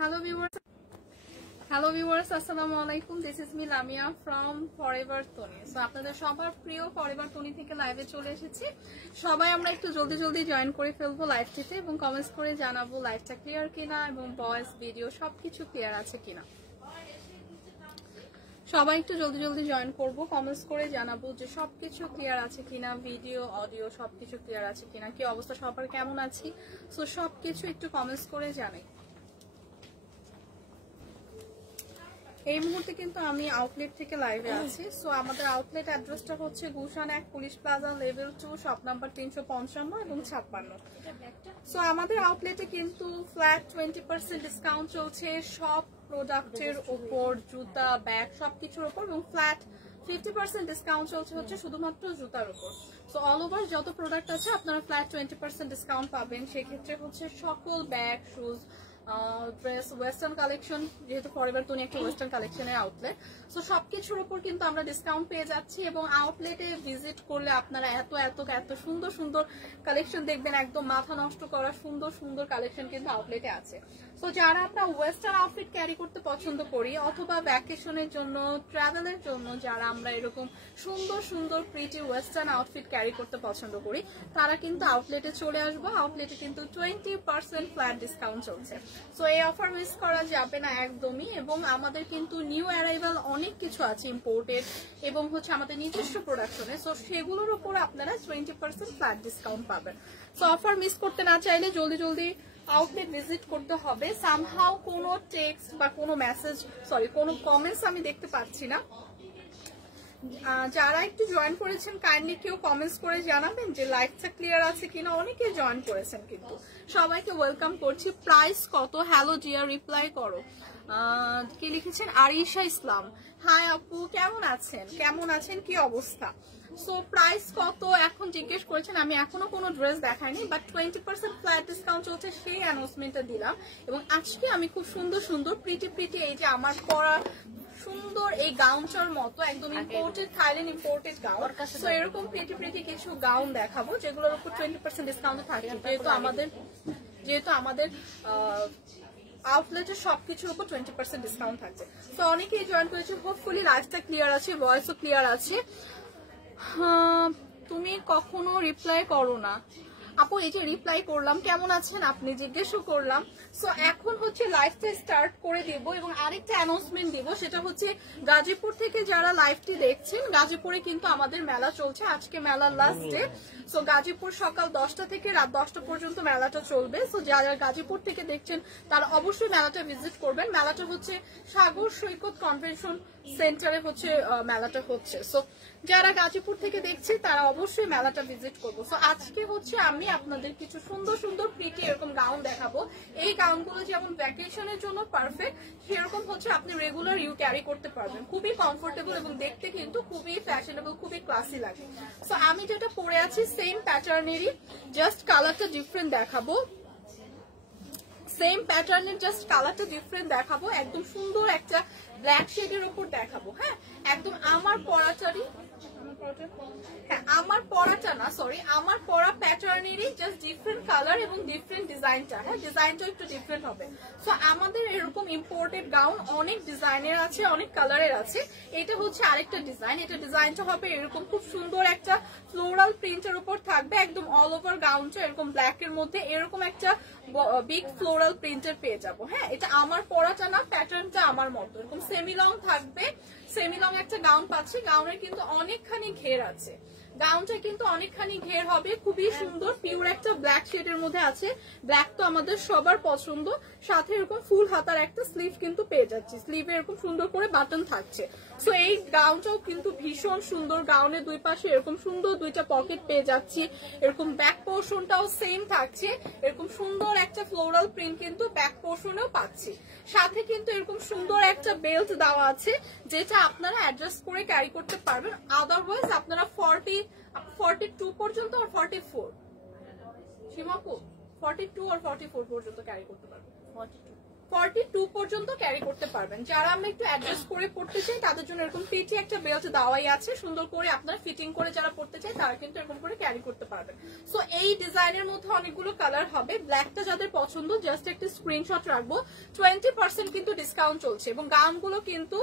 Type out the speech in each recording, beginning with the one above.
Hello viewers, assalamu alaikum. This is me Lamia from Forever Tony. So আপনাদের সবার প্রিয় Forever Tony থেকে লাইভে চলে এসেছি। সবাই আমরা একটু জলদি জয়েন করে ফেলবো লাইভটিতে এবং কমেন্টস করে জানাবো লাইভটা ক্লিয়ার কিনা এবং ভয়েস ভিডিও সবকিছু ক্লিয়ার আছে কিনা। সবাই একটু জলদি জয়েন করব, কমেন্টস করে জানাবো যে সবকিছু ক্লিয়ার আছে কিনা, ভিডিও অডিও সবকিছু ক্লিয়ার আছে কিনা, কি অবস্থা সবার কেমন আছি। সো সবকিছু একটু কমেন্টস করে জানাই। এই মুহূর্তে কিন্তু আমি আউটলেট থেকে লাইভে আছি। সো আমাদের আউটলেট অ্যাড্রেসটা হচ্ছে Gulshan 1 police plaza level 2 shop number 355 এবং 56। সো আমাদের আউটলেটে কিন্তু ফ্ল্যাট 20% ডিসকাউন্ট চলছে সব প্রোডাক্টের উপর, জুতা ব্যাগ সবকিছুর উপর, এবং ফ্ল্যাট 50% ডিসকাউন্ট চলছে হচ্ছে শুধুমাত্র জুতার উপর। সো অল ওভার যত প্রোডাক্ট আছে আপনারা ফ্ল্যাট 20% ডিসকাউন্ট পাবেন। সেক্ষেত্রে হচ্ছে সকল bag, shoes, dress, western collection, যেহেতু ফরএভার টোনি একটা ওয়েস্টার্ন কালেকশনের আউটলেট, সো সবকিছুর উপর কিন্তু আমরা ডিসকাউন্ট পেয়ে যাচ্ছি। এবং আউটলেটে ভিজিট করলে আপনারা এত সুন্দর কালেকশন দেখবেন, একদম মাথা নষ্ট করা সুন্দর কালেকশন কিন্তু আউটলেটে আছে। সো যারা আমরা ওয়েস্টার্ন আউটফিট ক্যারি করতে পছন্দ করি অথবা ভ্যাকেশনের জন্য, ট্রাভেলের জন্য যারা আমরা এরকম সুন্দর প্রিটি ওয়েস্টার্ন আউটফিট ক্যারি করতে পছন্দ করি, তারা কিন্তু আউটলেটে চলে আসবো। আউটলেটে কিন্তু 20% ফ্ল্যাট ডিসকাউন্ট চলছে। সো এই অফার মিস করা যাবে না একদমই। এবং আমাদের কিন্তু নিউ অ্যারাইভাল অনেক কিছু আছে ইম্পোর্টেড এবং হচ্ছে আমাদের নিজস্ব প্রোডাকশনে। সো সেগুলোর উপর আপনারা 20% ফ্ল্যাট ডিসকাউন্ট পাবেন। সো অফার মিস করতে না চাইলে জলদি আউটলেট ভিজিট করতে হবে। সামহাউ কোনো টেক্সট বা কোনো মেসেজ, কোনো কমেন্টস আমি দেখতে পাচ্ছি না। যারা একটু জয়েন করেছেন কাইন্ডলি কেউ কমেন্টস করে জানাবেন যে লাইভটা ক্লিয়ার আছে কিনা। অনেকে জয়েন করেছেন কিন্তু সবাইকে ওয়েলকাম করছি। প্রাইস কত? হ্যালো জিয়া, রিপ্লাই করো। কি লিখেছেন? আরিশা ইসলাম, হাই আপু, কেমন আছেন, কি অবস্থা? সো প্রাইস কত এখন জিজ্ঞেস করেছেন। আমি এখনো কোনো ড্রেস দেখাইনি, বাট 20% ফ্ল্যাট ডিসকাউন্ট চলছে সেই অ্যানাউন্সমেন্টটা দিলাম। এবং আজকে আমি খুব সুন্দর প্রিটি এই যে আমার পরা সুন্দর এই গাউনটার মতো একদম imported, Thailand imported gown. So এরকম প্রিটি কিছু গাউন দেখাবো যেগুলোর উপর 20% ডিসকাউন্ট থাকবে। যেহেতু আমাদের আউটলেটের সবকিছুর উপর 20% ডিসকাউন্ট থাকছে। তো অনেকেই জয়েন করেছে। হোপফুলি লাইভটা ক্লিয়ার আছে, ভয়েসও ক্লিয়ার আছে। তুমি কখনো রিপ্লাই করো না আপু? এই যে রিপ্লাই করলাম, কেমন আছেন আপনি জিজ্ঞেসও করলাম। সো এখন হচ্ছে লাইভটা স্টার্ট করে দেব এবং আরেকটা অ্যানাউন্সমেন্ট দিব, সেটা হচ্ছে গাজীপুর থেকে যারা লাইভটি দেখছেন, গাজীপুরে কিন্তু আমাদের মেলা চলছে, আজকে মেলার লাস্ট ডে। সো গাজীপুর সকাল 10টা থেকে রাত 10টা পর্যন্ত মেলাটা চলবে। সো যারা গাজীপুর থেকে দেখছেন তারা অবশ্যই মেলাটা ভিজিট করবেন। মেলাটা হচ্ছে সাগর সৈকত কনভেনশন সেন্টারে হচ্ছে মেলাটা হচ্ছে। সো যারা গাজীপুর থেকে দেখছে তারা অবশ্যই মেলাটা ভিজিট করবো। সো আজকে হচ্ছে আমি আপনাদের কিছু সুন্দর প্রিটি এরকম গাউন দেখাবো। এই গাউনগুলো যেমন ভ্যাকেশনের জন্য পারফেক্ট, সেরকম হচ্ছে আপনি রেগুলার ক্যারি করতে পারবেন। খুবই কমফোর্টেবল এবং দেখতে কিন্তু খুবই ফ্যাশনেবল, খুবই ক্লাসি লাগে। সো আমি যেটা পরে আছি সেম প্যাটার্নেরই, জাস্ট কালারটা ডিফারেন্ট দেখাবো। সেম প্যাটার্নের জাস্ট কালারটা ডিফারেন্ট দেখাবো। একদম সুন্দর একটা ব্ল্যাক শেডের উপর দেখাবো। হ্যাঁ, একদম আমার পরাটারই, আমার পরা প্যাটার্নেরই জাস্ট ডিফারেন্ট কালার এবং ডিফারেন্ট ডিজাইনটা। হ্যাঁ, ডিজাইনটা একটু ডিফারেন্ট হবে। সো আমাদের এরকম ইম্পোর্টেড গাউন অনেক ডিজাইনের আছে, অনেক কালারের আছে। এটা হচ্ছে আরেকটা ডিজাইন। এটা ডিজাইনটা হবে এরকম খুব সুন্দর একটা ফ্লোরাল প্রিন্টের উপর থাকবে, একদম অল ওভার গাউনটা এরকম ব্ল্যাকের মধ্যে এরকম একটা বিগ ফ্লোরাল প্রিন্টের পেয়ে যাবো। হ্যাঁ, এটা আমার পরাটা না, প্যাটার্নটা আমার মতো এরকম সেমি লং থাকবে। সেমি লং একটা গাউন পাচ্ছি। গাউনের কিন্তু অনেকখানি ঘের আছে, গাউনটা কিন্তু অনেকখানি ঘের হবে, খুবই সুন্দর। পিওর একটা ব্ল্যাক শেডের মধ্যে আছে। ব্ল্যাক তো আমাদের সবার পছন্দ। সাথে এরকম ফুল হাতার একটা স্লিভ কিন্তু পেয়ে যাচ্ছি, স্লিভে এরকম সুন্দর করে বাটন থাকছে। সো এই গাউনটাও কিন্তু ভীষণ সুন্দর। গাউনের দুই পাশে এরকম সুন্দর দুইটা পকেট পেয়ে যাচ্ছি। এরকম ব্যাক পোর্শনটাও সেম থাকছে, এরকম সুন্দর একটা ফ্লোরাল প্রিন্ট কিন্তু ব্যাক পোর্শনেও পাচ্ছি। সাথে কিন্তু এরকম সুন্দর একটা বেল্ট দেওয়া আছে, যেটা আপনারা অ্যাডজাস্ট করে ক্যারি করতে পারবেন। আদারওয়াইজ আপনারা 42 পর্যন্ত আর 44 সীমাপু 42 আর 44 পর্যন্ত ক্যারি করতে পারবেন। 42 পর্যন্ত ক্যারি করতে পারবেন। যারা আমরা একটু অ্যাডজাস্ট করে পড়তে চাই তাদের জন্য এরকম পেটি একটা বেল্ট দেওয়াই আছে, সুন্দর করে আপনারা ফিটিং করে যারা পড়তে চাই তারা কিন্তু এরকম করে ক্যারি করতে পারবেন। সো এই ডিজাইনের মধ্যে অনেকগুলো কালার হবে। ব্ল্যাকটা যাদের পছন্দ জাস্ট একটা স্ক্রিনশট রাখবো। 20% কিন্তু ডিসকাউন্ট চলছে এবং গাউনগুলো কিন্তু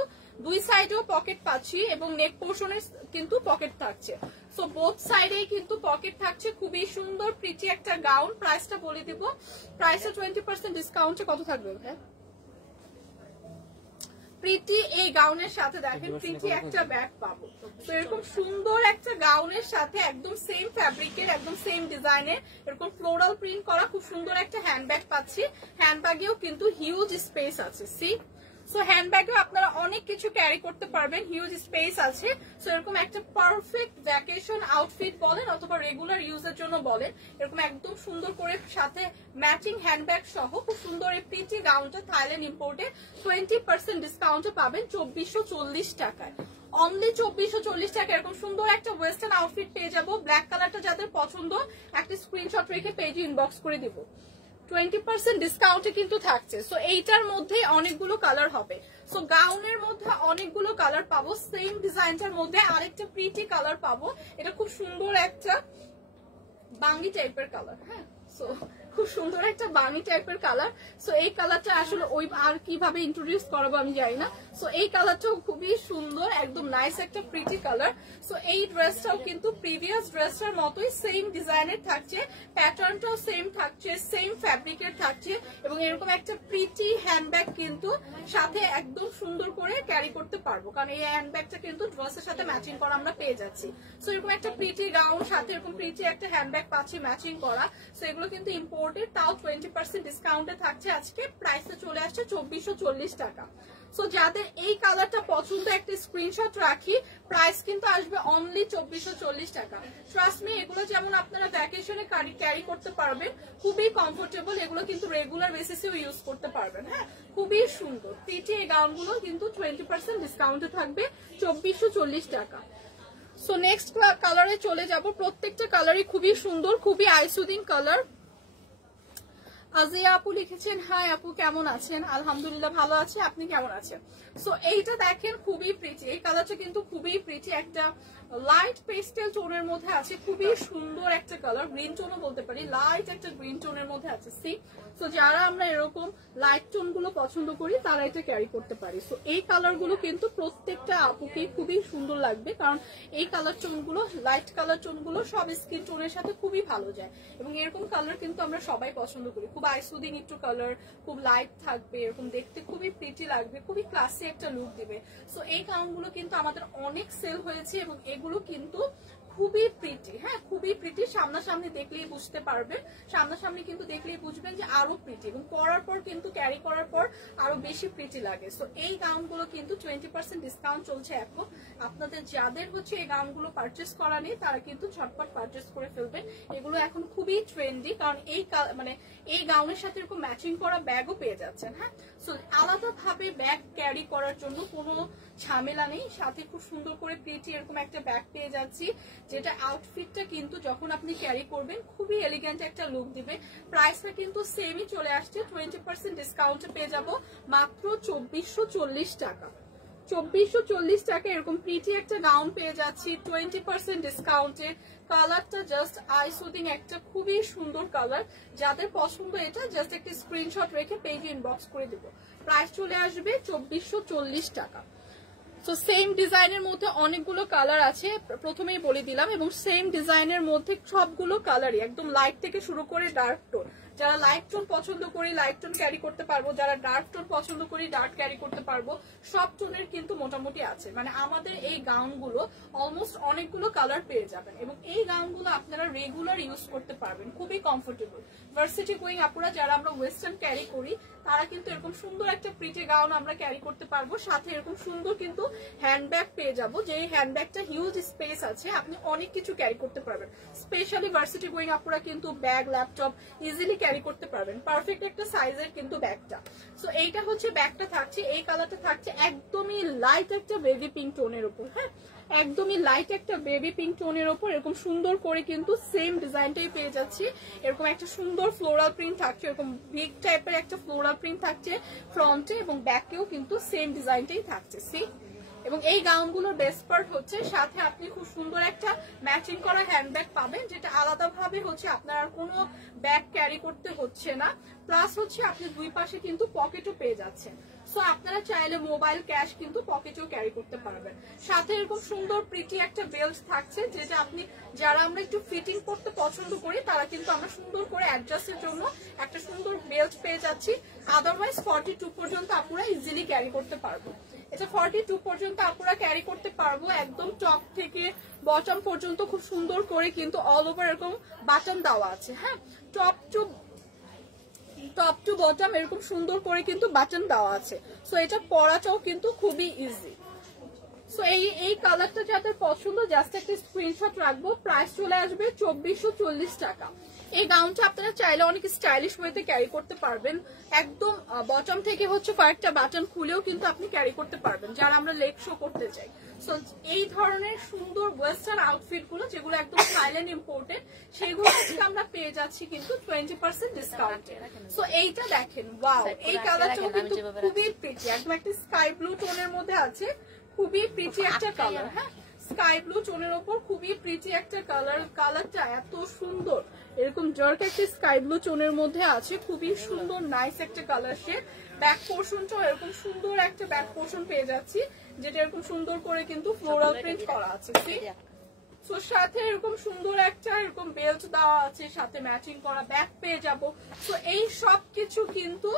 দুই সাইডেও পকেট পাচ্ছি এবং নেক পোর্শনে কিন্তু পকেট থাকছে। সো বোথ সাইডেই কিন্তু পকেট থাকছে। খুবই সুন্দর প্রিটি একটা গাউন। প্রাইসটা বলে দিব, প্রাইসে 20% ডিসকাউন্টে কত থাকবে ভাই? প্রিটি এই গাউনের সাথে দেখেন প্রিটি একটা ব্যাগ পাবো। তো এরকম সুন্দর একটা গাউনের সাথে একদম সেম ফ্যাব্রিকের একদম সেম ডিজাইনের এরকম ফ্লোরাল প্রিন্ট করা খুব সুন্দর একটা হ্যান্ডব্যাগ পাচ্ছি। হ্যান্ডব্যাগেও কিন্তু হিউজ স্পেস আছে। সি সো হ্যান্ডব্যাগেও আপনারা অনেক কিছু ক্যারি করতে পারবেন, হিউজ স্পেস আছে। সো এরকম একটা পারফেক্ট ভ্যাকেশন আউটফিট বলেন অথবা রেগুলার ইউজের জন্য বলেন, এরকম একদম সুন্দর করে সাথে ম্যাচিং হ্যান্ডব্যাগ সহ খুব সুন্দর এই প্রিটি গাউনটা থাইল্যান্ড ইম্পোর্টে 20% ডিসকাউন্টে পাবেন 2440 টাকায়। অনলি 2440 টাকা এরকম সুন্দর একটা ওয়েস্টার্ন আউটফিট পেয়ে যাবো। ব্ল্যাক কালারটা যাদের পছন্দ একটা স্ক্রিনশট রেখে পেজে ইনবক্স করে দিব। 20% ডিসকাউন্টে কিন্তু থাকছে। সো এইটার মধ্যে অনেকগুলো কালার হবে। সো গাউনের মধ্যে অনেকগুলো কালার পাবো। সেম ডিজাইনটার মধ্যে আরেকটা প্রিটি কালার পাবো। এটা খুব সুন্দর একটা বাঙ্গি টাইপের কালার। হ্যাঁ, সো খুব সুন্দর একটা বানি টাইপের কালার। সো এই কালারটা আসলে ওই আর কিভাবে ইন্ট্রোডিউস করাবো আমি জানি না। সো এই কালারটাও খুবই সুন্দর, একদম নাইস একটা প্রিটি কালার। সো এই ড্রেসটাও কিন্তু প্রিভিয়াস ড্রেসটার মতোই সেম ডিজাইনের থাকছে, প্যাটার্নটাও সেম থাকছে, সেম ফ্যাব্রিকের থাকছে এবং এরকম একটা প্রিটি হ্যান্ডব্যাগ কিন্তু সাথে একদম সুন্দর করে ক্যারি করতে পারবো, কারণ এই হ্যান্ডব্যাগটা কিন্তু ড্রেসের সাথে ম্যাচিং করা আমরা পেয়ে যাচ্ছি। সো এরকম একটা প্রিটি গাউন সাথে এরকম প্রিটি একটা হ্যান্ডব্যাগ পাচ্ছি ম্যাচিং করা। সো এগুলো কিন্তু ইম্পোর্টেড, তাও 20% ডিসকাউন্টে থাকছে। আজকে প্রাইসে চলে আসছে 2440 টাকা। সো যাদের এই কালারটা পছন্দ একটা স্ক্রিনশট রাখি, প্রাইস কিন্তু আসবে অনলি 2440 টাকা। ট্রাস্ট মি, এগুলো যেমন আপনারা ভ্যাকেশনে ক্যারি করতে পারবেন, খুবই কমফোর্টেবল, এগুলো কিন্তু রেগুলার বেসিসেও ইউজ করতে পারবেন। হ্যাঁ, খুবই সুন্দর প্রিটি এই গাউনগুলো কিন্তু 20% ডিসকাউন্টে থাকবে 2440 টাকা। সো নেক্সট কালারে চলে যাব। প্রত্যেকটা কালারই খুবই সুন্দর, খুবই আইসুদিং কালার। আজিয়া আপু লিখেছেন, হাই আপু কেমন আছেন? আলহামদুলিল্লাহ ভালো আছে, আপনি কেমন আছেন? সো এইটা দেখেন খুবই প্রিটি, এই কালারটা কিন্তু খুবই প্রিটি, একটা লাইট পেস্টেল টোনের মধ্যে আছে, খুবই সুন্দর একটা কালার, গ্রিন টোনও বলতে পারি, লাইট একটা গ্রিন টোনের মধ্যে আছে। সি সো যারা আমরা এরকম লাইট টোন গুলো পছন্দ করি তারা এটা ক্যারি করতে পারি। সো এই কালার গুলো কিন্তু প্রত্যেকটা আপুকে খুবই সুন্দর লাগবে, কারণ এই কালার টোন গুলো, লাইট কালার টোন গুলো সব স্কিন টোনের সাথে খুবই ভালো যায় এবং এরকম কালার কিন্তু আমরা সবাই পছন্দ করি। খুব আইসুদিং একটু কালার, খুব লাইট থাকবে, এরকম দেখতে খুবই প্রিটি লাগবে, খুবই ক্লাসি একটা লুক দিবে। সো এই গাউনগুলো কিন্তু আমাদের অনেক সেল হয়েছে এবং এগুলো কিন্তু খুবই প্রিটি। হ্যাঁ, খুবই প্রিটি, সামনাসামনি দেখলেই বুঝতে পারবেন, সামনাসামনি কিন্তু দেখলেই বুঝবেন যে আরো প্রিটি এবং পরার পর কিন্তু ক্যারি করার পর আরো বেশি প্রিটি লাগে। সো এই গাউনগুলো কিন্তু 20% ডিসকাউন্ট চলছে এখন। আপনাদের যাদের হচ্ছে এই গাউনগুলো পারচেস করা নেই তারা কিন্তু ঝটপট পারচেস করে ফেলবেন। এগুলো এখন খুবই ট্রেন্ডি, কারণ এই মানে এই গাউনের সাথে এরকম ম্যাচিং করা ব্যাগও পেয়ে যাচ্ছেন। হ্যাঁ, সো আলাদাভাবে ব্যাগ ক্যারি করার জন্য কোনো ঝামেলা নেই, সাথে খুব সুন্দর করে প্রিটি এরকম একটা ব্যাগ পেয়ে যাচ্ছি, যেটা আউটফিটটা কিন্তু যখন আপনি ক্যারি করবেন খুবই এলিগেন্ট একটা লুক দিবে। প্রাইসটা কিন্তু সেমই চলে আসছে, 20% ডিসকাউন্টে পেয়ে যাব মাত্র 2440 টাকা। 2440 টাকা এরকম প্রিটি একটা গাউন পেয়ে যাচ্ছি 20% ডিসকাউন্টে। কালারটা জাস্ট আইসুদিং একটা খুবই সুন্দর কালার, যাদের পছন্দ এটা জাস্ট একটা স্ক্রিনশট রেখে পেজে ইনবক্স করে দেব। প্রাইস চলে আসবে 2440 টাকা। সো সেম ডিজাইনের মধ্যে অনেকগুলো কালার আছে, প্রথমেই বলে দিলাম, এবং সেম ডিজাইনের মধ্যে সবগুলো কালারই একদম লাইট থেকে শুরু করে ডার্ক টোন। যারা লাইট টোন পছন্দ করি লাইট টোন ক্যারি করতে পারবো, যারা ডার্ক টোন পছন্দ করি ডার্ক ক্যারি করতে পারবো, সব টোনের কিন্তু মোটামুটি আছে। মানে আমাদের এই গাউনগুলো অলমোস্ট অনেকগুলো কালার পেয়ে যাবেন এবং এই গাউনগুলো আপনারা রেগুলার ইউজ করতে পারবেন, খুবই কমফোর্টেবল। ভার্সিটি গোয়িং আপুরা যারা আমরা ওয়েস্টার্ন ক্যারি করি তারা কিন্তু এরকম সুন্দর একটা প্রিটি গাউন আমরা ক্যারি করতে পারবো, সাথে এরকম সুন্দর কিন্তু হ্যান্ডব্যাগ পেয়ে যাবো, যে হ্যান্ডব্যাগটা হিউজ স্পেস আছে, আপনি অনেক কিছু ক্যারি করতে পারবেন। স্পেশালি ভার্সিটি গোয়িং আপুরা কিন্তু ব্যাগ ল্যাপটপ ইজিলি ক্যারি করতে পারবেন, পারফেক্ট একটা সাইজের কিন্তু ব্যাগটা। সো এইটা হচ্ছে ব্যাগটা থাকছে, এই কালারটা থাকছে একদমই লাইট একটা বেবি পিঙ্ক টোনের উপর। হ্যাঁ, একদমই লাইট একটা বেবি পিঙ্ক টোনের ওপর এরকম সুন্দর করে কিন্তু সেম ডিজাইনটাই পেয়ে যাচ্ছি। এরকম একটা সুন্দর ফ্লোরাল প্রিন্ট থাকছে, এরকম বিগ টাইপের একটা ফ্লোরাল প্রিন্ট থাকছে ফ্রন্টে, এবং ব্যাকেও কিন্তু সেম ডিজাইনটাই থাকছে। সি, এবং এই গাউনগুলোর বেস্ট পার্ট হচ্ছে সাথে আপনি খুব সুন্দর একটা ম্যাচিং করা হ্যান্ডব্যাগ পাবেন, যেটা আলাদাভাবে হচ্ছে আপনার আর কোনো ব্যাগ ক্যারি করতে হচ্ছে না। প্লাস হচ্ছে আপনি দুই পাশে কিন্তু পকেটও পেয়ে যাচ্ছেন। সো আপনারা চাইলে মোবাইল ক্যাশ কিন্তু পকেটেও ক্যারি করতে পারবেন। সাথে এরকম সুন্দর প্রিটি একটা বেল্ট থাকছে, যেটা আপনি যারা আমরা একটু ফিটিং করতে পছন্দ করি তারা কিন্তু আমরা সুন্দর করে অ্যাডজাস্টের জন্য একটা সুন্দর বেল্ট পেয়ে যাচ্ছি। আদারওয়াইজ 42 পর্যন্ত আপনারা ইজিলি ক্যারি করতে পারবো। এটা 42 পর্যন্ত আপনারা ক্যারি করতে পারবো, একদম টপ থেকে বটম পর্যন্ত খুব সুন্দর করে কিন্তু অল ওভার এরকম বাটন দেওয়া আছে। হ্যাঁ, টপ টু বটম এরকম সুন্দর করে কিন্তু বাটন দেওয়া আছে। সো এটা পরাটাও কিন্তু খুবই ইজি। সো এই কালারটা যাদের পছন্দ জাস্ট একটা স্ক্রিনশট রাখবো। প্রাইস চলে আসবে 2440 টাকা। এই গাউনটা আপনারা চাইলে অনেক স্টাইলিশ ওয়েতে ক্যারি করতে পারবেন। একদম বটম থেকে হচ্ছে কয়েকটা বাটন খুলেও কিন্তু আপনি ক্যারি করতে পারবেন যারা আমরা লেগ শো করতে চাই। সো এই ধরনের সুন্দর ওয়েস্টার্ন আউটফিট গুলো যেগুলো একদম সাইলেন্ট ইম্পোর্টেড, সেগুলো থেকে আমরা পেয়ে যাচ্ছি কিন্তু 20% ডিসকাউন্টে। সো এইটা দেখেন, ওয়াও, এই কালারটাও কিন্তু খুবই প্রিটি, একদম একটা স্কাই ব্লু টোনের মধ্যে আছে, খুবই প্রিটি একটা কালার। হ্যাঁ, স্কাই ব্লু টোনের ওপর খুবই প্রিটি একটা কালার। কালারটা এত সুন্দর, এরকম ডার্ক একটা স্কাই ব্লু টোনের মধ্যে আছে, খুবই সুন্দর নাইস একটা কালার শেড। ব্যাক পোর্শনটাও এরকম সুন্দর একটা ব্যাক পোর্শন পেয়ে যাচ্ছি, যেটা এরকম সুন্দর করে কিন্তু ফ্লোরাল প্রিন্ট করা আছে। সো সাথে এরকম সুন্দর একটা এরকম বেল্ট দেওয়া আছে, সাথে ম্যাচিং করা ব্যাগ পেয়ে যাব। সো এই সব কিছু কিন্তু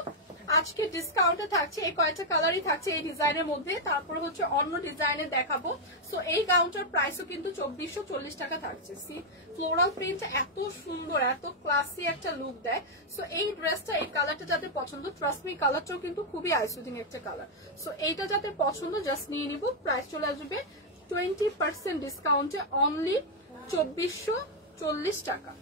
আজকে ডিসকাউন্টে থাকছে। এই কয়েকটা কালারই থাকছে এই ডিজাইনের মধ্যে, তারপরে হচ্ছে অন্য ডিজাইনে দেখাবো। সো এই গাউনটার প্রাইসও কিন্তু 2440 টাকা থাকছে। সি, ফ্লোরাল প্রিন্ট এত সুন্দর, এত ক্লাসি একটা লুক দেয়। সো এই ড্রেসটা, এই কালারটা যাদের পছন্দ, ট্রাস্ট মি কালারটাও কিন্তু খুবই আইসুদিং একটা কালার। সো এইটা যাদের পছন্দ জাস্ট নিয়ে নিব। প্রাইস চলে আসবে 20% ডিসকাউন্টে অনলি 2440 টাকা।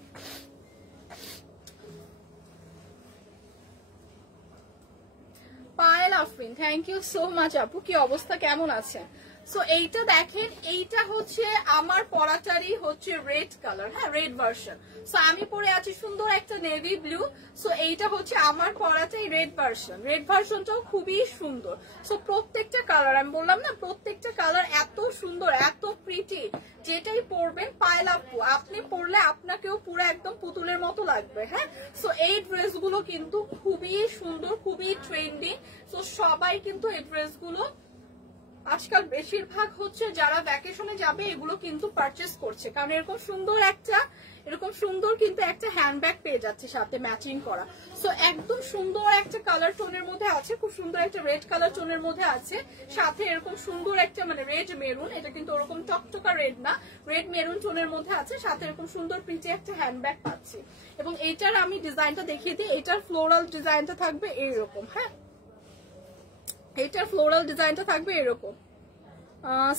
Payel Afrin, thank you so much আপু। কি অবস্থা, কেমন আছেন? সো এইটা দেখেন, এইটা হচ্ছে আমার পরাটারই হচ্ছে রেড কালার। হ্যাঁ, রেড ভার্সন। সো আমি পরে আছি সুন্দর একটা নেভি ব্লু। সো এইটা হচ্ছে আমার পরাটাই রেড ভার্সন। রেড ভার্সনটাও খুবই সুন্দর। সো প্রত্যেকটা কালার, আমি বললাম না, প্রত্যেকটা কালার এত সুন্দর, এত প্রিটি। যেটাই পরবেন পায়েল আপু, আপনি পরলে আপনাকেও পুরো একদম পুতুলের মতো লাগবে। হ্যাঁ, সো এই ড্রেসগুলো কিন্তু খুবই সুন্দর, খুবই ট্রেন্ডিং। সো সবাই কিন্তু এই ড্রেসগুলো আজকাল বেশিরভাগ হচ্ছে যারা ভ্যাকেশনে যাবে এগুলো কিন্তু পারচেস করছে, কারণ এরকম সুন্দর কিন্তু একটা হ্যান্ডব্যাগ পেয়ে যাচ্ছে সাথে ম্যাচিং করা। সো একদম সুন্দর একটা কালার টোনের মধ্যে আছে, খুব সুন্দর একটা রেড কালার টোনের মধ্যে আছে, সাথে এরকম সুন্দর একটা মানে রেড মেরুন, এটা কিন্তু ওরকম টকটকা রেড না, রেড মেরুন টোনের মধ্যে আছে, সাথে এরকম সুন্দর প্রিন্টে একটা হ্যান্ডব্যাগ পাচ্ছি। এবং এইটার আমি ডিজাইনটা দেখিয়ে দিই। এটার ফ্লোরাল ডিজাইনটা থাকবে এইরকম। হ্যাঁ, এইটার ফ্লোরাল ডিজাইনটা থাকবে এরকম।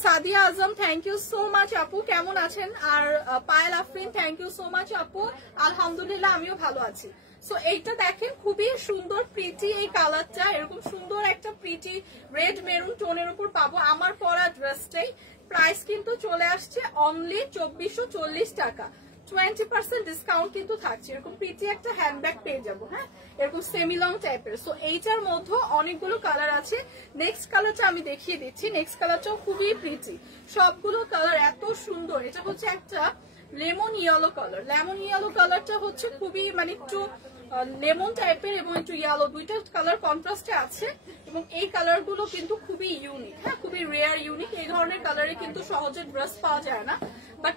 Sadia Azam, thank you so much আপু, কেমন আছেন? আর Payel Afrin, thank you so much আপু। আলহামদুলিল্লাহ, আমিও ভালো আছি। সো এইটা দেখেন, খুবই সুন্দর প্রিটি এই কালারটা, এরকম সুন্দর একটা প্রিটি রেড মেরুন টোনের উপর পাবো আমার পরা ড্রেসটাই। প্রাইস কিন্তু চলে আসছে অনলি 2440 টাকা। 20% ডিসকাউন্ট কিন্তু থাকছে। এরকম প্রিটি একটা হ্যান্ডব্যাগ পেয়ে যাবো। হ্যাঁ, এরকম সেমি লং টাইপের। সো এইটার মধ্যে অনেকগুলো কালার আছে। নেক্সট কালারটা আমি দেখিয়ে দিচ্ছি। নেক্সট কালারটাও খুবই প্রিটি, সবগুলো কালার এত সুন্দর। এটা হচ্ছে একটা lemon yellow colour. Lemon yellow কালারটা হচ্ছে খুবই মানে একটু লেমন টাইপের এবং একটু ইয়েলো, দুইটা কালার কন্ট্রাস্টে আছে। এবং এই কালার গুলো কিন্তু খুবই ইউনিক। হ্যাঁ, খুবই রেয়ার ইউনিক। এই ধরনের কালারে কিন্তু সহজে ড্রেস পাওয়া যায় না, বাট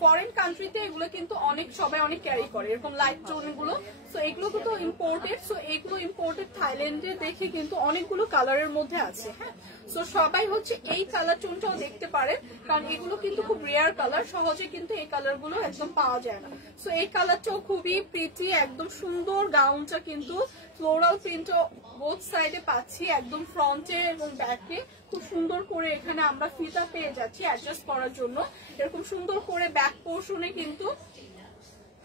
ফরেন কান্ট্রিতে এগুলো কিন্তু সবাই অনেক ক্যারি করে, এরকম লাইট টোন গুলো। সো এগুলো কিন্তু ইম্পোর্টেড। সো এগুলো ইম্পোর্টেড থাইল্যান্ডে দেখে কিন্তু অনেকগুলো কালারের মধ্যে আছে। হ্যাঁ, সো সবাই হচ্ছে এই কালার টোনটাও দেখতে পারেন, কারণ এগুলো কিন্তু খুব রেয়ার কালার, সহজে কিন্তু এই কালার গুলো একদম পাওয়া যায় না। সো এই কালারটাও খুবই প্রিটি, একদম সুন্দর। গাউনটা কিন্তু ফ্লোরাল প্রিন্টও বোথ সাইডে পাচ্ছি, একদম ফ্রন্টে এবং ব্যাকে খুব সুন্দর করে এখানে আমরা ফিতা পেয়ে যাচ্ছি অ্যাডজাস্ট করার জন্য। এরকম সুন্দর করে ব্যাক পোর্শনে কিন্তু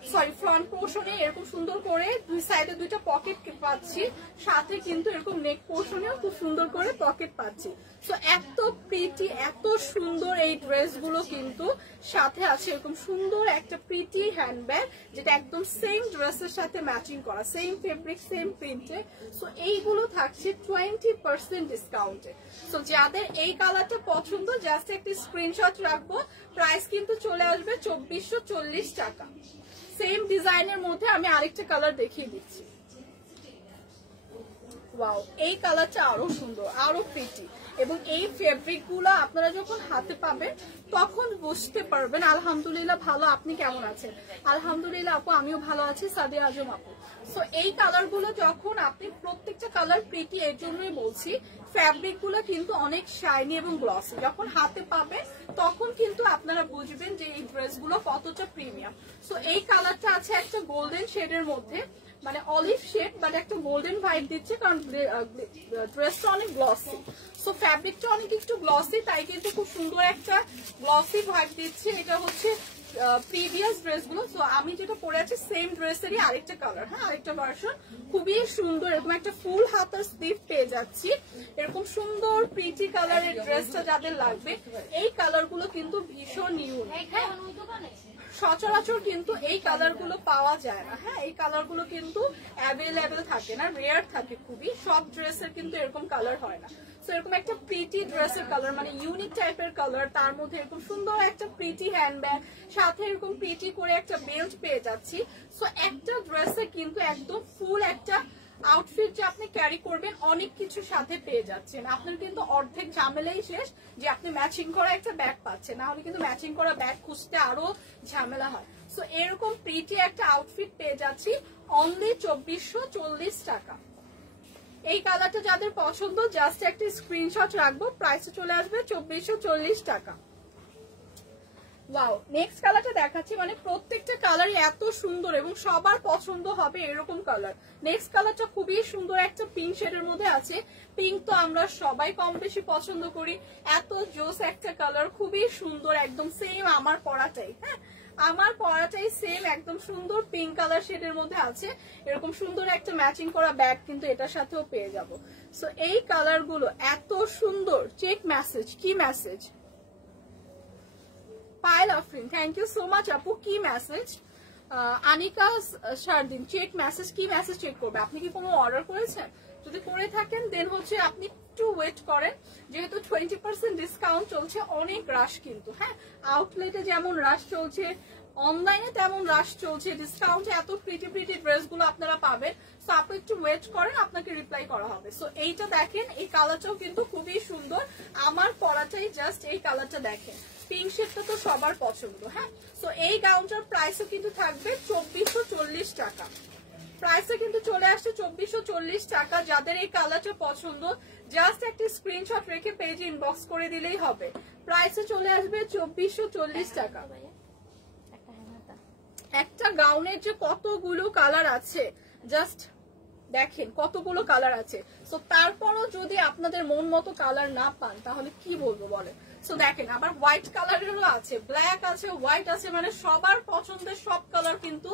সরি ফ্রন্ট পোর্শনে এরকম সুন্দর করে দুই সাইডে দুইটা পকেট পাচ্ছি, সাথে কিন্তু এরকম নেক পোর্শনেও খুব সুন্দর করে পকেট পাচ্ছি। সো এত প্রিটি, এত সুন্দর এই ড্রেসগুলো কিন্তু সাথে আছে এরকম সুন্দর একটা প্রিটি হ্যান্ডব্যাগ, যেটা একদম সেম ড্রেসের সাথে ম্যাচিং করা, সেম ফেব্রিক সেম প্রিন্টে। সো এইগুলো থাকছে 20% ডিসকাউন্টে। সো যাদের এই কালারটা পছন্দ জাস্ট একটি স্ক্রিনশট রাখবো, প্রাইস কিন্তু চলে আসবে 2440 টাকা। সেম ডিজাইনের মধ্যে আমি আরেকটা কালার দেখিয়ে দিচ্ছি। ওয়াও, এই কালারটা আরো সুন্দর, আরো প্রিটি, এবং এই ফেব্রিক গুলো আপনারা যখন হাতে পাবেন তখন বুঝতে পারবেন। আলহামদুলিল্লাহ ভালো, আপনি কেমন আছেন? আলহামদুলিল্লাহ আপু, আমিও ভালো আছি। সাদিয়া আজম আপু, সো এই কালার গুলো যখন আপনি, প্রত্যেকটা কালার প্রিটি, এর জন্যই বলছি ফ্যাব্রিক গুলো কিন্তু অনেক শাইনি এবং গ্লসি। যখন হাতে পাবেন তখন কিন্তু আপনারা বুঝবেন যে এই ড্রেস গুলো কতটা প্রিমিয়াম। সো এই কালারটা আছে একটা গোল্ডেন শেডের মধ্যে, মানে অলিভ শেড বাট একটা গোল্ডেন ভাইব দিচ্ছে, কারণ ড্রেসটা অনেক গ্লসি। সো ফ্যাব্রিকটা অনেক একটু গ্লসি, তাই কিন্তু খুব সুন্দর একটা গ্লসি ভাইব দিচ্ছে। এটা হচ্ছে প্রিভিয়াস ড্রেসগুলো। সো আমি যেটা পরে আছি সেম ড্রেসেরই আরেকটা কালার, হ্যাঁ আরেকটা ভার্সন, খুবই সুন্দর। এরকম একটা ফুল হাতার স্লিভ পেয়ে যাচ্ছি। এরকম সুন্দর প্রিটি কালারের ড্রেসটা যাদের লাগবে, এই কালারগুলো কিন্তু ভীষণ ইউনিক। হ্যাঁ, সচরাচর কিন্তু এই কালারগুলো পাওয়া যায় না। হ্যাঁ, এই কালারগুলো কিন্তু অ্যাভেলেবেল থাকে না, রেয়ার থাকে খুবই। সব ড্রেসের কিন্তু এরকম কালার হয় না। সো এরকম একটা প্রিটি ড্রেসের কালার, মানে ইউনিক টাইপের কালার, তার মধ্যে এরকম সুন্দর একটা প্রিটি হ্যান্ডব্যাগ, সাথে এরকম প্রিটি করে একটা বেল্ট পেয়ে যাচ্ছি। সো একটা ড্রেসে কিন্তু একদম ফুল একটা আউটফিট যে আপনি ক্যারি করবেন অনেক কিছু সাথে পেয়ে যাচ্ছেন। আপনার কিন্তু অর্ধেক ঝামেলাই শেষ যে আপনি ম্যাচিং করা একটা ব্যাগ পাচ্ছেন, না হলে কিন্তু ম্যাচিং করা ব্যাগ খুঁজতে আরো ঝামেলা হয়। সো এরকম প্রিটি একটা আউটফিট পেয়ে যাচ্ছি অনলি 2440 টাকা। এই কালারটা যাদের পছন্দ জাস্ট একটা স্ক্রিনশট রাখবো, প্রাইসে চলে আসবে 2440 টাকা। ওয়াও, নেক্সট কালারটা দেখাচ্ছি, মানে প্রত্যেকটা কালারই এত সুন্দর এবং সবার পছন্দ হবে এরকম কালার। নেক্সট কালারটা খুবই সুন্দর, একটা পিঙ্ক শেডের মধ্যে আছে। পিঙ্ক তো আমরা সবাই কম বেশি পছন্দ করি, এত জোস একটা কালার, খুবই সুন্দর, একদম সেম আমার পরাটাই। হ্যাঁ, আমার পরাটাই সেম একদম সুন্দর পিঙ্ক কালার শেডের মধ্যে আছে। এরকম সুন্দর একটা ম্যাচিং করা ব্যাগ কিন্তু এটার সাথেও পেয়ে যাব। সো এই কালার গুলো এত সুন্দর। চেক মেসেজ, কি message? Payel Afrin, thank you so much আপু। কি message? Anika Shardin, check message, কি মেসেজ চেক করবে? আপনি কি কোনো অর্ডার করেছেন? যদি করে থাকেন দেন হচ্ছে আপনি একটু ওয়েট করেন, যেহেতু 20% ডিসকাউন্ট চলছে, অনেক রাশ কিন্তু। হ্যাঁ, আউটলেটে যেমন রাশ চলছে, অনলাইনে তেমন রাশ চলছে। ডিসকাউন্টে এত প্রিটি প্রিটি ড্রেসগুলো আপনারা পাবেন। সো আপনি একটু ওয়েট করেন, আপনাকে রিপ্লাই করা হবে। সো এইটা দেখেন, এই কালারটাও কিন্তু খুবই সুন্দর, আমার পরাটাই জাস্ট এই কালারটা দেখেন। পিঙ্ক শেডটা তো সবার পছন্দ। হ্যাঁ, সো এই গাউনটার প্রাইসও কিন্তু থাকবে 2440 টাকা। প্রাইসে কিন্তু চলে আসছে 2440 টাকা। যাদের এই কালারটা পছন্দ জাস্ট একটা স্ক্রিনশট রেখে পেজে ইনবক্স করে দিলেই হবে। প্রাইসে চলে আসবে 2440 টাকা। একটা গাউনের যে কতগুলো কালার আছে, জাস্ট দেখেন কতগুলো কালার আছে। সো তারপরও যদি আপনাদের মন মতো কালার না পান তাহলে কি বলবো বলেন। সো দেখেন, আবার হোয়াইট কালারেরও আছে, ব্ল্যাক আছে, হোয়াইট আছে, মানে সবার পছন্দের সব কালার কিন্তু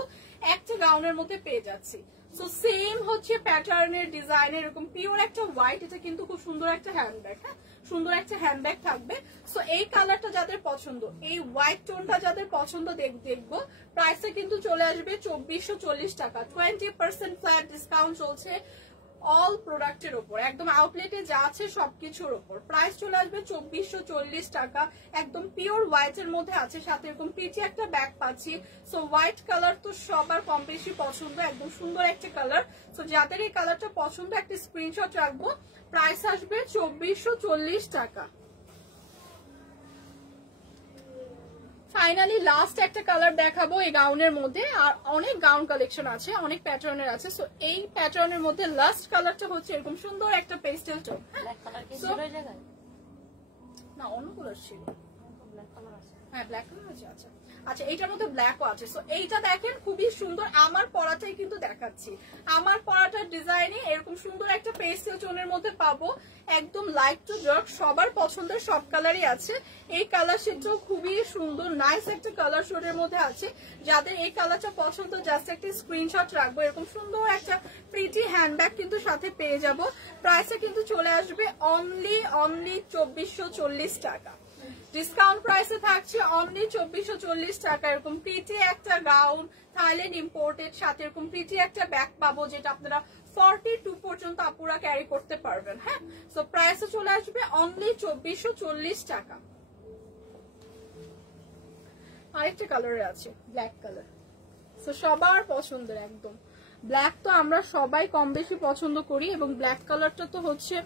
একটা গাউনের মধ্যে পেয়ে যাচ্ছি। সো সেম হচ্ছে প্যাটার্নের, ডিজাইনের, এরকম পিওর একটা হোয়াইট। এটা কিন্তু খুব সুন্দর একটা হ্যান্ডব্যাগ। হ্যাঁ, সুন্দর একটা হ্যান্ডব্যাগ থাকবে। সো এই কালারটা যাদের পছন্দ, এই হোয়াইট টোনটা যাদের পছন্দ দেখবো, প্রাইসে কিন্তু চলে আসবে 2440 টাকা। 20% ফ্ল্যাট ডিসকাউন্ট চলছে অল প্রোডাক্টের উপর, একদম আউটলেটে যা আছে সবকিছুর উপর। প্রাইস চলে আসবে 2440 টাকা। একদম পিওর হোয়াইট এর মধ্যে আছে, সাথে এরকম পিচি একটা ব্যাগ পাচ্ছি। সো হোয়াইট কালার তো সবার কম বেশি পছন্দ, একদম সুন্দর একটা কালার। সো যাদের এই কালারটা পছন্দ একটা স্ক্রিনশট রাখবো, প্রাইস আসবে 2440 টাকা। ফাইনালি লাস্ট একটা কালার দেখাবো এই গাউনের মধ্যে, আর অনেক গাউন কালেকশন আছে, অনেক প্যাটার্নের আছে। সো এই প্যাটার্নের মধ্যে লাস্ট কালারটা হচ্ছে এরকম সুন্দর একটা পেস্টেল টোন। না, অন্য কালার ছিল। হ্যাঁ, ব্ল্যাক কালার আছে। আচ্ছা, আচ্ছা এইটার মধ্যে ব্ল্যাকও আছে। সো এইটা দেখেন খুবই সুন্দর, আমার পরাটাই কিন্তু দেখাচ্ছি। আমার পরাটার ডিজাইনে এরকম সুন্দর একটা পেস্টেল টোনের মধ্যে পাবো, একদম লাইট টু ডার্ক, সবার পছন্দের সব কালারই আছে। এই কালার শেডটাও খুবই সুন্দর, নাইস একটা কালার শেডের মধ্যে আছে। যাদের এই কালারটা পছন্দ জাস্ট একটা স্ক্রিনশট রাখবো। এরকম সুন্দর একটা প্রিটি হ্যান্ডব্যাগ কিন্তু সাথে পেয়ে যাব। প্রাইসে কিন্তু চলে আসবে অনলি 2440 টাকা। ডিসকাউন্ট প্রাইসে থাকছে অনলি 2440 টাকা। এরকম প্রিটি একটা গাউন, থাইল্যান্ড ইম্পোর্টেড, সাথে এরকম প্রিটি একটা ব্যাগ পাবো যেটা আপনারা 42 পর্যন্ত আপুরা ক্যারি করতে পারবেন। হ্যাঁ, সো প্রাইসে চলে আসবে অনলি 2440 টাকা। আরেকটা কালারে আছে ব্ল্যাক কালার, সো সবার পছন্দের একদম ব্ল্যাক, তো আমরা সবাই কম বেশি পছন্দ করি এবং ব্ল্যাক কালারটা তো হচ্ছে,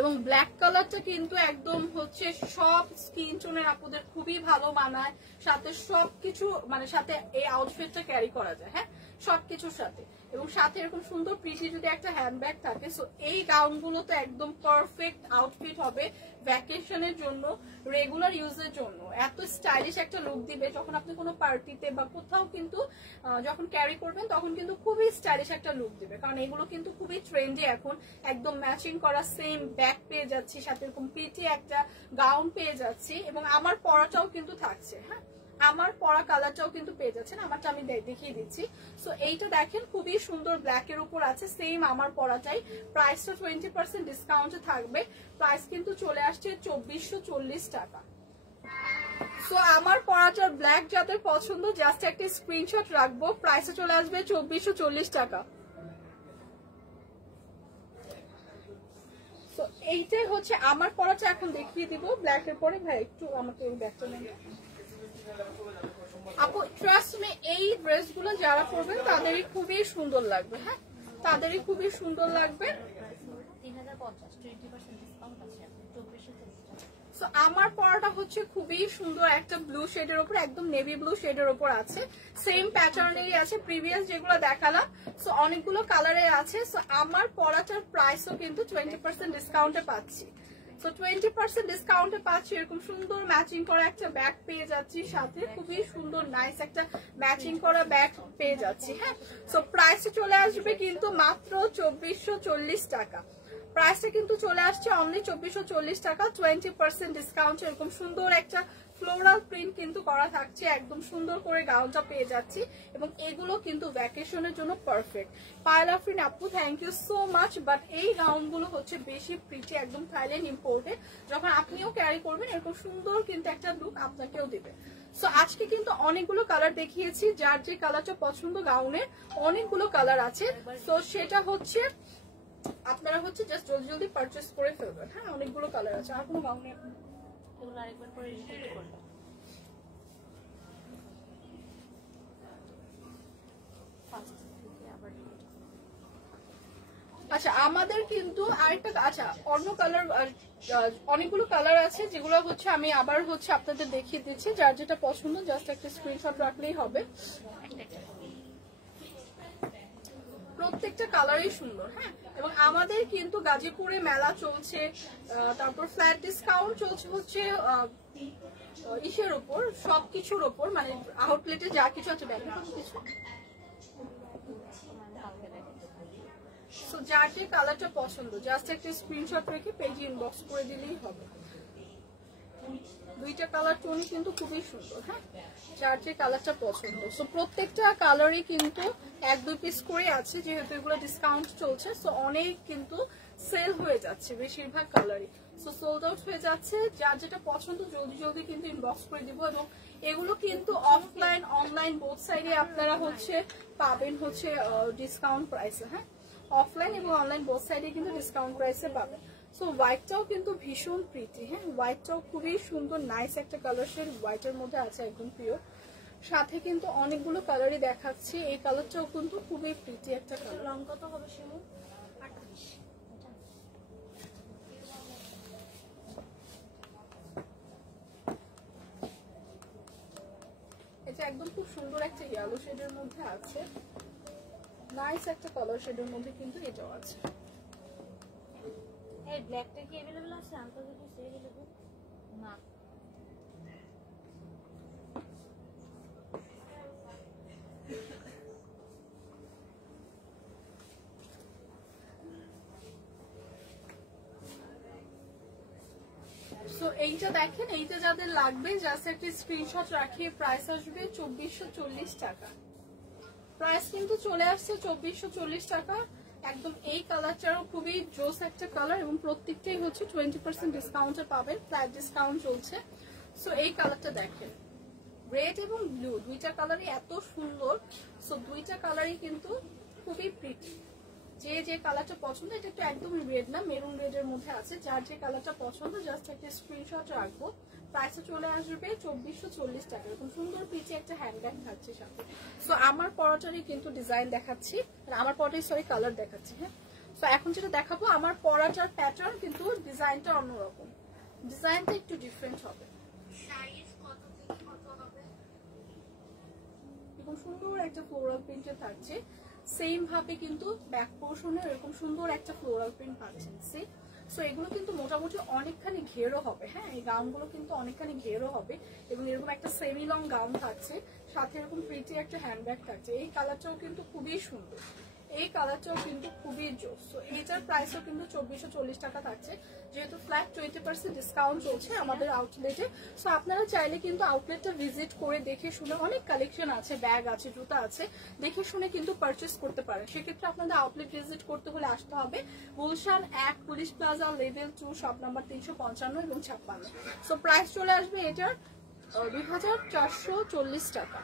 এবং ব্ল্যাক কালারটা কিন্তু একদম হচ্ছে সব স্কিন টোনের আপুদের খুবই ভালো মানায়, সাথে সবকিছু মানে সাথে এই আউটফিটটা ক্যারি করা যায়। হ্যাঁ, সবকিছুর সাথে, এবং সাথে এরকম সুন্দর প্রিটি যদি একটা হ্যান্ডব্যাগ থাকে, সো এই গাউনগুলো তো একদম পারফেক্ট আউটফিট হবে ভ্যাকেশনের জন্য, রেগুলার ইউজের জন্য। এত স্টাইলিশ একটা লুক দিবে যখন আপনি কোনো পার্টিতে বা কোথাও কিন্তু যখন ক্যারি করবেন তখন কিন্তু খুবই স্টাইলিশ একটা লুক দিবে, কারণ এগুলো কিন্তু খুবই ট্রেন্ডি এখন। একদম ম্যাচিং করা সেম ব্যাগ পেয়ে যাচ্ছি, সাথে এরকম প্রিটি একটা গাউন পেয়ে যাচ্ছি, এবং আমার পরাটাও কিন্তু থাকছে। হ্যাঁ, আমার পরা কালারটাও কিন্তু পেয়ে যাচ্ছেন, আমারটা আমি দেখিয়ে দিচ্ছি। সো এইটা দেখেন খুবই সুন্দর ব্ল্যাকের উপর আছে, সেম আমার পরাটাই। প্রাইসটা 20% ডিসকাউন্টে থাকবে, প্রাইস কিন্তু চলে আসছে 2440 টাকা। সো আমার পরাটার ব্ল্যাক যাদের পছন্দ জাস্ট একটা স্ক্রিনশট রাখবো, প্রাইসে চলে আসবে 2440 টাকা। সো এইটাই হচ্ছে আমার পরাটা, এখন দেখিয়ে দিব ব্ল্যাকের পরে। ভাই একটু আমাকে এই ব্যাগটা নেন আপু, ট্রাস্ট মি এই ড্রেসগুলো যারা পরবেন তাদেরই খুবই সুন্দর লাগবে। হ্যাঁ, তাদেরই খুবই সুন্দর লাগবে। 3050 20% ডিসকাউন্ট আছে 2440 টাকা। সো আমার পরাটা হচ্ছে খুবই সুন্দর একটা ব্লু শেডের উপর, একদম নেভি ব্লু শেডের উপর আছে, সেম প্যাটার্নেরই আছে প্রিভিয়াস যেগুলো দেখালাম। সো অনেকগুলো কালারের আছে। সো আমার পরাটার প্রাইসও কিন্তু 20% ডিসকাউন্টে পাচ্ছি। সো 20% ডিসকাউন্টে পাচ্ছি, এরকম সুন্দর ম্যাচিং করা একটা ব্যাগ পেয়ে যাচ্ছি, সাথে খুবই সুন্দর নাইস একটা ম্যাচিং করা ব্যাগ পেয়ে যাচ্ছি। হ্যাঁ, সো প্রাইসে চলে আসবে কিন্তু মাত্র 2440 টাকা। প্রাইসটা কিন্তু চলে আসছে অনলি 2440 টাকা, 20% ডিসকাউন্ট। এরকম সুন্দর একটা ফ্লোরাল প্রিন্ট কিন্তু করা থাকছে, একদম সুন্দর করে গাউনটা পেয়ে যাচ্ছি, এবং এগুলো কিন্তু ভ্যাকেশনের জন্য পারফেক্ট। পায়েল আফরিন আপু, thank you so much. But এই গাউনগুলো হচ্ছে বেশি প্রিটি, একদম থাইল্যান্ড ইম্পোর্টেড, যখন আপনিও ক্যারি করবেন এরকম সুন্দর কিন্তু একটা লুক আপনাকেও দিবে। সো আজকে কিন্তু অনেকগুলো কালার দেখিয়েছি, যার যে কালারটা পছন্দ গাউনের অনেকগুলো কালার আছে। সো সেটা হচ্ছে আপনারা হচ্ছে জাস্ট জলদি জলদি পারচেজ করে ফেলবেন। হ্যাঁ, অনেকগুলো কালার আছে। আর কোনো গাউনে এগুলো আরেকবার পরে রিপিট করব। ফার্স্ট থেকে আবার আচ্ছা, আমাদের কিন্তু আরেকটা, আচ্ছা অন্য কালার, অনেকগুলো কালার আছে যেগুলো হচ্ছে আমি আবার হচ্ছে আপনাদের দেখিয়ে দিচ্ছি। যার যেটা পছন্দ জাস্ট একটা স্ক্রিনশট রাখলেই হবে। প্রত্যেকটা কালারই সুন্দর। হ্যাঁ, এবং আমাদের কিন্তু গাজীপুরে মেলা চলছে, তারপর ফ্ল্যাট ডিসকাউন্ট চলছে হচ্ছে ইসের উপর, সবকিছুর উপর, মানে আউটলেটে যা কিছু আছে কিছু। সো যার যে কালারটা পছন্দ জাস্ট একটা স্ক্রিনশট রেখে পেজে ইনবক্স করে দিলেই হবে। দুইটা কালার টোনই কিন্তু খুবই সুন্দর। হ্যাঁ, যার যে কালারটা পছন্দ। সো প্রত্যেকটা কালারই কিন্তু 1-2 পিস করে আছে, যেহেতু এগুলো ডিসকাউন্ট চলছে। সো অনেক কিন্তু সেল হয়ে যাচ্ছে বেশিরভাগ কালারই, সো সোল্ড আউট হয়ে যাচ্ছে। যার যেটা পছন্দ জলদি জলদি কিন্তু ইনবক্স করে দিব। এবং এগুলো কিন্তু অফলাইন অনলাইন বোথ সাইডে আপনারা হচ্ছে পাবেন হচ্ছে ডিসকাউন্ট প্রাইসে। হ্যাঁ, অফলাইন এবং অনলাইন বোথ সাইডে কিন্তু ডিসকাউন্ট প্রাইসে পাবেন। সো হোয়াইটটাও কিন্তু ভীষণ প্রিটি। হ্যাঁ, হোয়াইটটাও খুবই সুন্দর, নাইস একটা কালার শেড হোয়াইটের মধ্যে আছে, একদম পিওর। সাথে কিন্তু অনেকগুলো কালারই দেখাচ্ছি, এই কালারটাও কিন্তু খুবই প্রিটি একটা কালার। রং কত হবে শিমু? 28। এটা একদম খুব সুন্দর একটা ইয়েলো শেডের মধ্যে আছে, নাইস একটা কালার শেডের মধ্যে কিন্তু এটাও আছে। এই ব্ল্যাকটা কি अवेलेबल আছে? আঙ্কেল কি সেল দিবেন? না সো এইটা দেখেন, এইটা যাদের লাগবে জাস্ট একটা স্ক্রিনশট রাখিয়ে প্রাইস আসবে 2440 টাকা। প্রাইস কিন্তু চলে আসছে 2440 টাকা। একদম এই কালারটারও খুবই জোস একটা কালার এবং প্রত্যেকটাই হচ্ছে 20% ডিসকাউন্টে পাবেন, ফ্ল্যাট ডিসকাউন্ট চলছে। সো এই কালারটা দেখেন, রেড এবং ব্লু দুইটা কালারই এত সুন্দর। সো দুইটা কালারই কিন্তু খুবই প্রিটি। যে যে কালারটা পছন্দ, এটা একটু একদম রেড না, মেরুন রেডের মধ্যে আছে, যার যে কালারটা পছন্দ জাস্ট একটা স্ক্রিনশট রাখবো। প্রাইসে চলে আসবে 2440 টাকা। এরকম সুন্দর পিচে একটা হ্যান্ডব্যাগ থাকছে সাথে। সো আমার পরাটারই কিন্তু ডিজাইন দেখাচ্ছি, আমার পরাটাই সরি কালার দেখাচ্ছি। হ্যাঁ, সো এখন যেটা দেখাবো আমার পরাটার প্যাটার্ন কিন্তু ডিজাইনটা অন্যরকম, ডিজাইনটা একটু ডিফারেন্ট হবে। এরকম সুন্দর একটা ফ্লোরাল প্রিন্টে থাকছে, সেম ভাবে কিন্তু ব্যাক পোর্শনে এরকম সুন্দর একটা ফ্লোরাল প্রিন্ট পাচ্ছেন। সো এগুলো কিন্তু মোটামুটি অনেকখানি ঘেরও হবে। হ্যাঁ, এই গাউনগুলো কিন্তু অনেকখানি ঘেরও হবে এবং এরকম একটা সেমি লং গাউন থাকছে, সাথে এরকম প্রিটি একটা হ্যান্ডব্যাগ থাকছে। এই কালারটাও কিন্তু খুবই সুন্দর, এই কালারটাও কিন্তু খুবই জোস। সো এইটার প্রাইসও কিন্তু 2440 টাকা থাকছে, যেহেতু ফ্ল্যাট 20% ডিসকাউন্ট চলছে আমাদের আউটলেটে। সো আপনারা চাইলে কিন্তু আউটলেটটা ভিজিট করে দেখে শুনে, অনেক কালেকশন আছে, ব্যাগ আছে, জুতা আছে, দেখে শুনে কিন্তু পারচেস করতে পারেন। সেক্ষেত্রে আপনাদের আউটলেট ভিজিট করতে হলে আসতে হবে Gulshan 1 police plaza level 2 shop number 355 এবং 56। সো প্রাইস চলে আসবে এটার 2440 টাকা।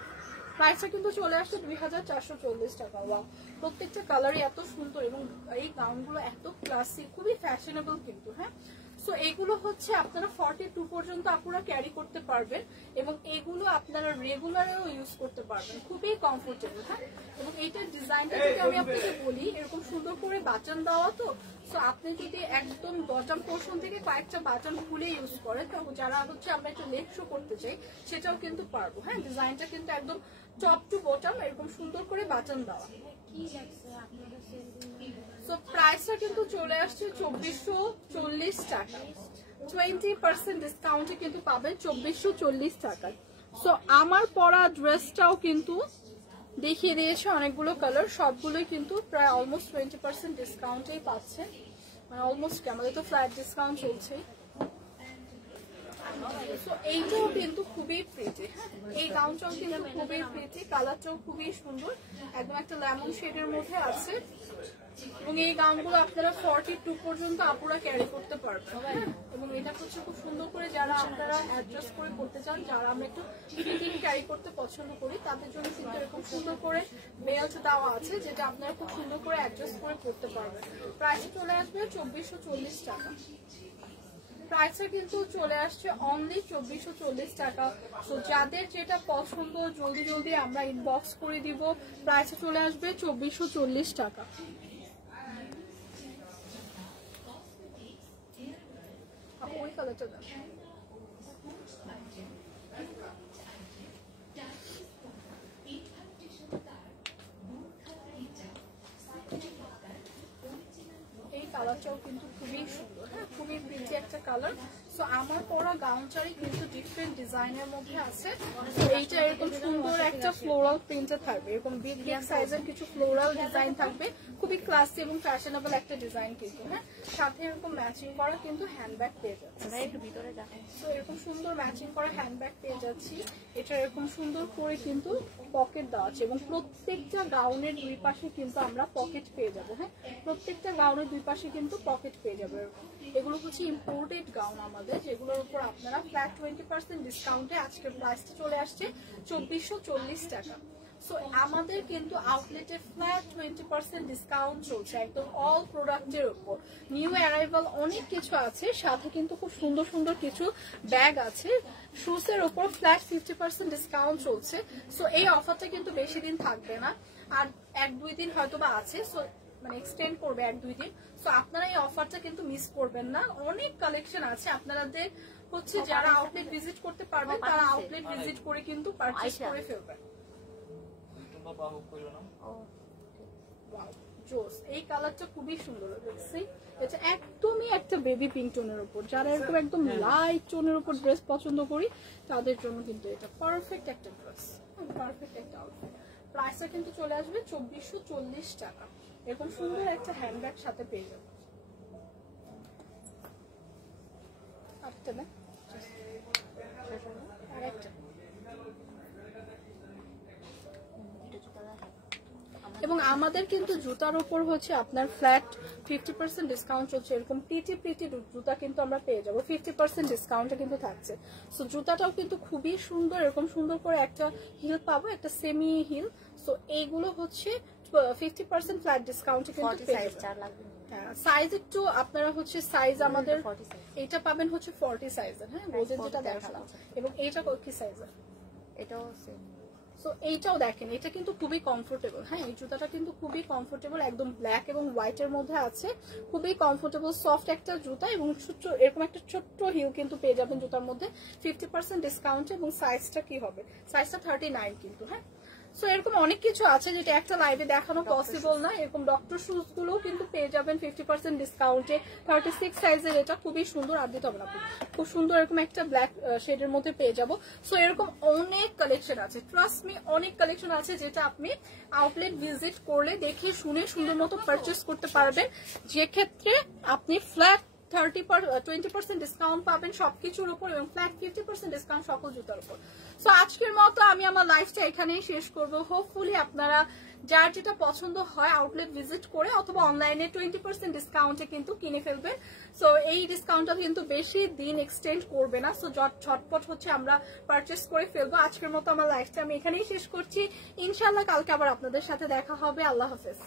প্রাইসটা কিন্তু চলে আসছে 2440 টাকা। ওয়াও, প্রত্যেকটা কালারই এত সুন্দর এবং এই গাউনগুলো এত ক্লাসিক, খুবই ফ্যাশনেবল কিন্তু। হ্যাঁ, সো এগুলো হচ্ছে আপনারা 42 পর্যন্ত আপনারা ক্যারি করতে পারবেন এবং এগুলো আপনারা রেগুলারেও ইউজ করতে পারবেন, খুবই কমফোর্টেবল। হ্যাঁ, এবং এইটার ডিজাইনটা যদি আমি আপনাকে বলি, এরকম সুন্দর করে বাটন দেওয়া, তো সো আপনি যদি একদম বটম পোর্শন থেকে কয়েকটা বাটন খুলে ইউজ করেন, তো যারা হচ্ছে আমরা একটু লেগ শো করতে চাই সেটাও কিন্তু পারবো। হ্যাঁ, ডিজাইনটা কিন্তু একদম টপ টু বটম এরকম সুন্দর করে বাটন দেওয়া। সো প্রাইসটা কিন্তু চলে আসছে 2440 টাকা, 20% ডিসকাউন্টে কিন্তু পাবেন 2440 টাকায়। সো আমার পরা ড্রেসটাও কিন্তু দেখিয়ে দিয়েছে অনেকগুলো কালার, সবগুলোই কিন্তু প্রায় অলমোস্ট 20% ডিসকাউন্টেই পাচ্ছেন, মানে অলমোস্ট, আমাদের তো ফ্ল্যাট ডিসকাউন্ট চলছে। সো এইটাও কিন্তু খুবই প্রিটি। হ্যাঁ, এই গাউনটাও কিন্তু খুবই প্রিটি, কালারটাও খুবই সুন্দর, একদম একটা লেমন শেডের মধ্যে আছে এবং এই গাউনগুলো আপনারা 42 পর্যন্ত আপুরা ক্যারি করতে পারবেন। এবং এটা হচ্ছে খুব সুন্দর করে যারা আপনারা অ্যাডজাস্ট করে করতে চান, যারা আমরা একটু ফিটিং ক্যারি করতে পছন্দ করি, তাদের জন্য কিন্তু এরকম সুন্দর করে বেল্ট দেওয়া আছে, যেটা আপনারা খুব সুন্দর করে অ্যাডজাস্ট করে করতে পারবেন। প্রাইস চলে আসবে 2440 টাকা। প্রাইসটা কিন্তু চলে আসছে অনলি 2440 টাকা। তো যাদের যেটা পছন্দ জলদি জলদি আমরা ইনবক্স করে দিব। প্রাইসটা চলে আসবে 2440 টাকা। ওই কালারটা দাও। এই কালারটাও কিন্তু খুবই সুন্দর। হ্যাঁ, খুবই প্রিটি একটা কালার। সো আমার পরা গাউনটারই কিন্তু ডিফারেন্ট ডিজাইনের মধ্যে আছে। এইটা এরকম সুন্দর একটা ফ্লোরাল প্রিন্টে থাকবে, এরকম বিগ বিগ সাইজের কিছু ফ্লোরাল ডিজাইন থাকবে, খুবই ক্লাসি এবং ফ্যাশনেবল একটা ডিজাইন কিন্তু। হ্যাঁ, সাথে এরকম ম্যাচিং করা কিন্তু হ্যান্ডব্যাগ পেয়ে যাচ্ছে। সো এরকম সুন্দর ম্যাচিং করা হ্যান্ডব্যাগ পেয়ে যাচ্ছি। এটা এরকম সুন্দর করে কিন্তু পকেট দেওয়া আছে এবং প্রত্যেকটা গাউনের দুই পাশে কিন্তু আমরা পকেট পেয়ে যাবো। হ্যাঁ, প্রত্যেকটা গাউনের দুই পাশে কিন্তু পকেট পেয়ে যাবে। এগুলো হচ্ছে ইম্পোর্টেড গাউন আমাদের, যেগুলোর উপর আপনারা ফ্ল্যাট 20% ডিসকাউন্টে আজকের প্রাইসটা চলে আসছে 2440 টাকা। সো আমাদের কিন্তু আউটলেটে ফ্ল্যাট 20% ডিসকাউন্ট চলছে একদম অল প্রোডাক্টের উপর। নিউ অ্যারাইভাল অনেক কিছু আছে, সাথে কিন্তু খুব সুন্দর সুন্দর কিছু ব্যাগ আছে। শুজের উপর ফ্ল্যাট 50% ডিসকাউন্ট চলছে। সো এই অফারটা কিন্তু বেশি দিন থাকবে না, আর 1-2 দিন হয়তো বা আছে, সো মানে এক্সটেন্ড করবে 1-2 দিন। সো আপনারা এই অফারটা কিন্তু মিস করবেন না, অনেক কালেকশন আছে। আপনাদের হচ্ছে যারা আউটলেট ভিজিট করতে পারবেন তারা আউটলেট ভিজিট করে কিন্তু পারচেজ করে ফেলবেন। জোস, এই কালারটা খুবই সুন্দর লাগছে। এটা একদমই একটা বেবি পিঙ্ক টোনের উপর, যারা এরকম একদম লাইট টোনের উপর ড্রেস পছন্দ করি তাদের জন্য কিন্তু এটা পারফেক্ট একটা ড্রেস, পারফেক্ট একটা আউটফিট। প্রাইসটা কিন্তু চলে আসবে 2440 টাকা। এরকম সুন্দর একটা হ্যান্ডব্যাগ সাথে পেয়ে যাবে। আরেকটা না, আরেকটা। এবং আমাদের কিন্তু জুতার উপর হচ্ছে আপনার ফ্ল্যাট 50% ডিসকাউন্ট চলছে। এরকম প্রিটি জুতা কিন্তু আমরা পেয়ে যাবো 50% ডিসকাউন্টে কিন্তু থাকছে। সো জুতাটাও কিন্তু খুবই সুন্দর, এরকম সুন্দর করে একটা হিল পাবো, একটা সেমি হিল। সো এইগুলো হচ্ছে 50% ফ্ল্যাট ডিসকাউন্টে কিন্তু পেয়ে যাবেন। হ্যাঁ, সাইজ একটু আপনারা হচ্ছে সাইজ আমাদের এটা পাবেন হচ্ছে 40 সাইজের। হ্যাঁ, রোজের যেটা দেখালাম। এবং এইটা কি সাইজের? এটাও সেম। সো এইটাও দেখেন, এটা কিন্তু খুবই কমফোর্টেবল। হ্যাঁ, এই জুতাটা কিন্তু খুবই কমফোর্টেবল, একদম ব্ল্যাক এবং হোয়াইটের মধ্যে আছে। খুবই কমফোর্টেবল সফট একটা জুতা এবং ছোট্ট এরকম একটা ছোট্ট হিল কিন্তু পেয়ে যাবেন জুতার মধ্যে 50% ডিসকাউন্ট। এবং সাইজটা কি হবে? সাইজটা 39 কিন্তু। হ্যাঁ, সো এরকম অনেক কিছু আছে যেটা একটা লাইভে দেখানো পসিবল না। এরকম ডক্টর শুজ গুলোও কিন্তু পেয়ে যাবেন 50% ডিসকাউন্টে। 36 সাইজের, এটা খুবই সুন্দর, আর দিতে হবে না, খুব সুন্দর এরকম একটা ব্ল্যাক শেডের মধ্যে পেয়ে যাবো। সো এরকম অনেক কালেকশন আছে, ট্রাস্ট মি, অনেক কালেকশন আছে যেটা আপনি আউটলেট ভিজিট করলে দেখে শুনে সুন্দর মতো পারচেস করতে পারবেন, যে ক্ষেত্রে আপনি ফ্ল্যাট 20% ডিসকাউন্ট পাবেন সবকিছুর উপর এবং ফ্ল্যাট 50% ডিসকাউন্ট সকল জুতার উপর। সো আজকের মতো আমি আমার লাইফটা এখানেই শেষ করবো। হোপফুলি আপনারা যার যেটা পছন্দ হয় আউটলেট ভিজিট করে অথবা অনলাইনে 20% ডিসকাউন্টে কিন্তু কিনে ফেলবেন। সো এই ডিসকাউন্টটা কিন্তু বেশি দিন এক্সটেন্ড করবে না। সো ঝটপট হচ্ছে আমরা পারচেস করে ফেলবো। আজকের মতো আমার লাইফটা আমি এখানেই শেষ করছি। ইনশাল্লাহ কালকে আবার আপনাদের সাথে দেখা হবে। আল্লাহ হাফেজ।